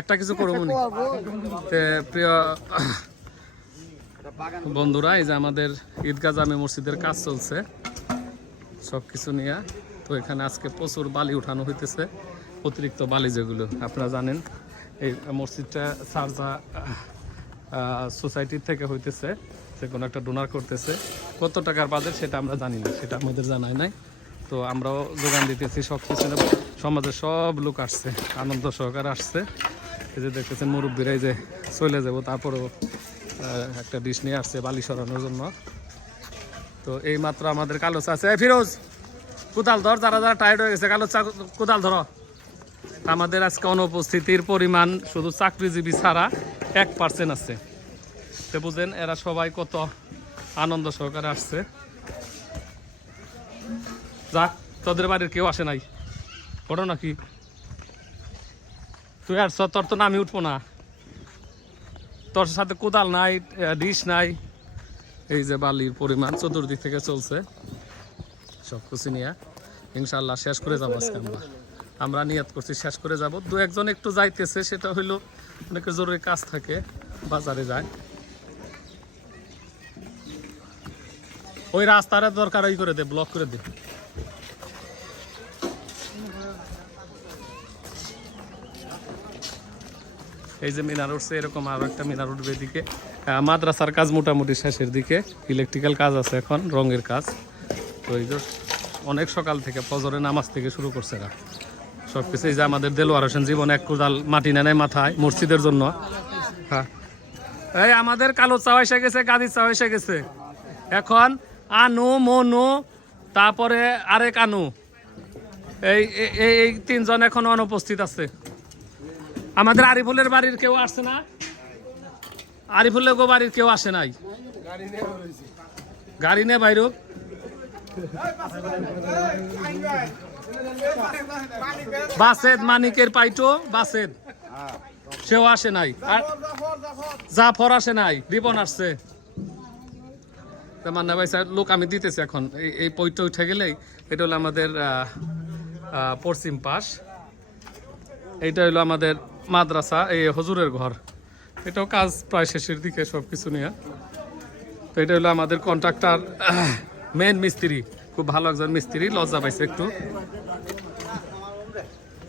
একটা কিছু করব নি? প্রিয় বন্ধুরা এই যে আমাদের ঈদগাহ জামে মসজিদের কাজ চলছে। সব কিছু নিয়ে। তো এখানে আজকে প্রচুর বালি উঠানো হইতেছে অতিরিক্ত বালি যেগুলো আপনারা জানেন। এই মসজিদটা সারজা সোসাইটির থেকে হইতেছে যে কোনো একটা ডোনার করতেছে। কত টাকার বাজেট সেটা আমরা জানি না সেটা আমাদের জানাই নাই। তো আমরাও যোগান দিতেছি সব কিছু সমাজের সব লোক আসছে আনন্দ সহকারে আসছে। এই যে দেখতেছেন মুরব্বীরা এই যে চলে যাব, তারপরেও একটা ডিশ নিয়ে আসছে বালি সরানোর জন্য। তো এই মাত্র আমাদের কালো চা আছে। ফিরোজ, কোদাল ধর, যারা যারা টায়ার্ড হয়ে গেছে, কালো চা কোদাল ধরো। আমাদের আজকে অনুপস্থিতির পরিমাণ শুধু চাকরিজীবী ছাড়া এক পার্সেন্ট আছে। তো বুঝেন, এরা সবাই কত আনন্দ সহকারে আসছে। যাক, তোদের বাড়ির কেউ আসে নাই? করো নাকি তুই আর তোর তো নামি উঠবো না। তোর সাথে কোদাল নাই ডিশ নাই। এই যে বালির পরিমাণ চতুর্দিক থেকে চলছে। সব কিছু নিয়ে ইনশাল্লাহ শেষ করে যাব আজকে আমরা। আমরা নিয়ত করছি শেষ করে যাব। দু একজন একটু যাইতেছে, সেটা হইল অনেকের জরুরি কাজ থাকে, বাজারে যায়। ওই রাস্তার দরকার ওই করে দে, ব্লক করে দে। এই যে মিনার উঠছে, এরকম আরও একটা মিনার উঠবে এদিকে। মাদ্রাসার কাজ মোটামুটি শেষের দিকে। ইলেকট্রিক্যাল কাজ আছে এখন, রঙের কাজ। তো এই অনেক সকাল থেকে ফজরের নামাজ থেকে শুরু করছে এরা। সব কিছু এই যে আমাদের দেলোয়ার হোসেন জীবন এক কোদাল মাটি নেয় মাথায়, মসজিদের জন্য। হ্যাঁ। এই আমাদের কালো চাও এসে গেছে গাদি চাও এসে গেছে। এখন আনু, মনু, তারপরে আরেক আনু। এই এই তিনজন এখন অনুপস্থিত আছে। আমাদের আরিফুলের বাড়ির কেউ আসছে না। আরিফুলের বাড়ির কেউ আসে নাই। গাড়ি নে বাইরুক বাসেদ মানিকের পাইটো, বাসেদ। সেও আসে নাই। জাফর আসে নাই রিবন আসছে। মান্না ভাই স্যার, লোক আমি দিতেছি এখন। এই পইটা উঠে গেলেই, এটা হলো আমাদের পশ্চিম পাশ। এইটা হলো আমাদের মাদ্রাসা, এই হজুরের ঘর। এটাও কাজ প্রায় শেষের দিকে সব কিছু নিয়ে। তো এটা হলো আমাদের কন্ট্রাক্টর মেন মিস্ত্রি। খুব ভালো একজন মিস্ত্রি, লজ্জা পাইছে একটু।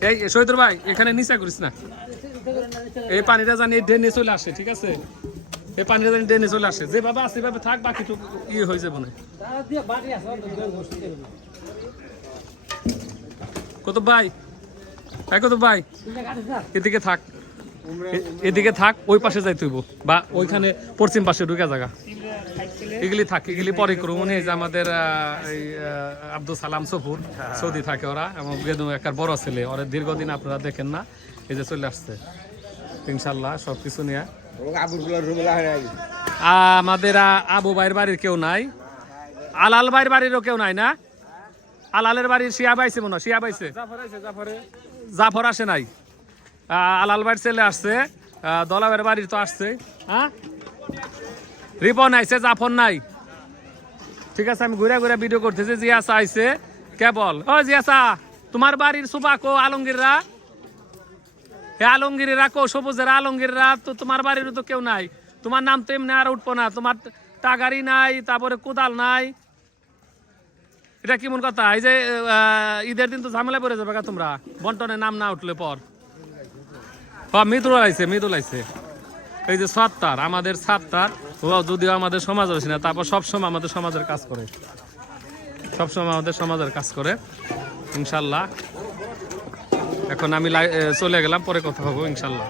এই শহীদুর ভাই, এখানে নিচা করিস না। এই পানিটা জানি ড্রেনে চলে আসে, ঠিক আছে? এই পানিটা জানি ড্রেনে চলে আসে। যেভাবে আছে, সেভাবে থাক বাকি বাকিটুকু ইয়ে হয়ে যাবে না। কত ভাই? ভাই কত ভাই, এদিকে থাক। এদিকে থাক, ওই পাশে যাই তুইব বা ওইখানে পশ্চিম পাশে ঢুকে জায়গা এগুলি থাক, এগুলি পরে করব মনে যে আমাদের আব্দুল সালাম সফুর, সৌদি থাকে ওরা, এবং বেদু একটা বড় ছেলে। ওরা দীর্ঘদিন আপনারা দেখেন না, এই যে চলে আসছে। ইনশাল্লাহ সব কিছু নিয়ে। আমাদের আবু ভাইয়ের বাড়ির কেউ নাই। আলাল ভাইয়ের বাড়িরও কেউ নাই না? আলালের বাড়ির শিয়া পাইছে মনে শিয়া পাইছে জাফর আসে নাই। আলাল বাড়ির ছেলে আসছে। দলাবের বাড়ির তো আসছে। হ্যাঁ? রিপন আইছে, জাফর নাই। ঠিক আছে, আমি ঘুরে ঘুরে ভিডিও করতেছি। জিয়াসা আইছে। কেবল ও জিয়াসা তোমার বাড়ির সুবা কো আলমগীররা? হে আলমগীররা কো সবুজের আলমগীররা, তো তোমার বাড়িরও তো কেউ নাই। তোমার নাম তো এমনি আর উঠবো না। তোমার টাগারি নাই, তারপরে কোদাল নাই। এটা কেমন কথা? এই যে ঈদের দিন তো ঝামেলা পড়ে যাবে তোমরা। বন্টনের নাম না উঠলে পর। হ্যাঁ আইছে মৃদুল আইছে এই যে সাত্তার, আমাদের সাত্তার যদিও আমাদের সমাজ আছে না, তারপর সবসময় আমাদের সমাজের কাজ করে। সবসময় আমাদের সমাজের কাজ করে, ইনশাল্লাহ। এখন আমি চলে গেলাম, পরে কথা হব, ইনশাল্লাহ।